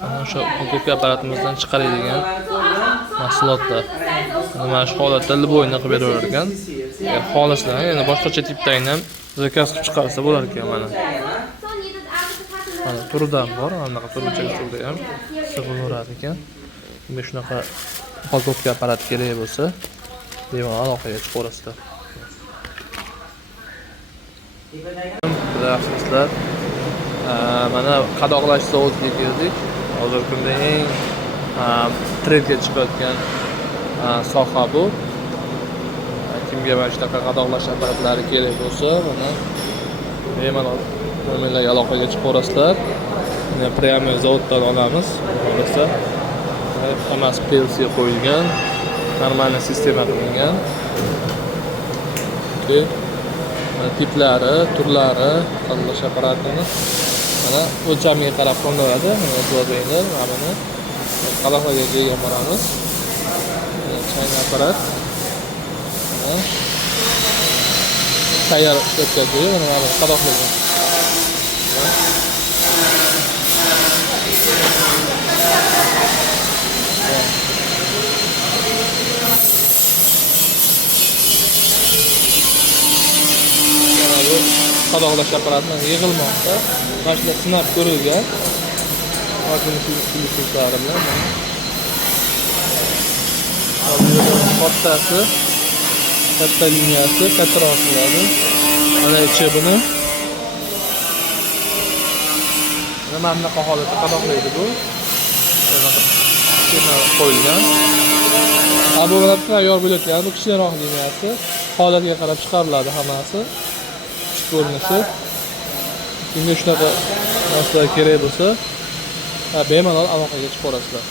Mana o'sha ugurka apparatimizdan chiqaradigan mahsulotlar. Mana shu holatda liboyni qilib beraver ekan. Agar xohlasanglar, yana boshqacha tipdan ham zakaz qilib chiqarsa bo'lar ekan mana. Mana turidan bor, anaqa turcha turda ham sig'inaveradi ekan. Bunga shunaqa ugurka apparat kerak bo'lsa, bemalol aloqaga chiqaverasizlar. Bilasizlar, mana qadoqlash zavodiga keldik. Hozirgi kunda eng trendga chiqayotgan soha bu. Kimga mana shunaqa qadoqlash apparatlari kerak bo'lsa, mana bemalol nomerlarga aloqaga chiqaverasizlar. Mana prямо zavoddan olamiz. Bo'lsa, hammasi PLC qo'yilgan, normalniy sistema qilingan. Tiplari, turlari, qadoqlash apparatini mana o'lchamiga qarab qo'llanadi. Mana e'tiboringlar, mana buni qadoqlarga kelgan boramiz. Chang apparat. Mana tayyor ishlatgan, mana qadoqlagan. Qadoqlash apparatidan yig'ilmoqda. Mana shunday sinab ko'rilgan. Hozirgi usullari bilan kattasi, katta liniyasi, kattaroq bo'ladi. Mana ichi buni. Mana bunaqa holatda qadoqlaydi bu. Mana qo'yilgan. Bu bilan tayyor bo'layotgan bu kichikroq liniyasi. Holatga qarab chiqariladi hammasi. Ko'rinishi. Kimga shunaqa narsalar kerak bo'lsa, bemalol aloqaga chiqaverasizlar.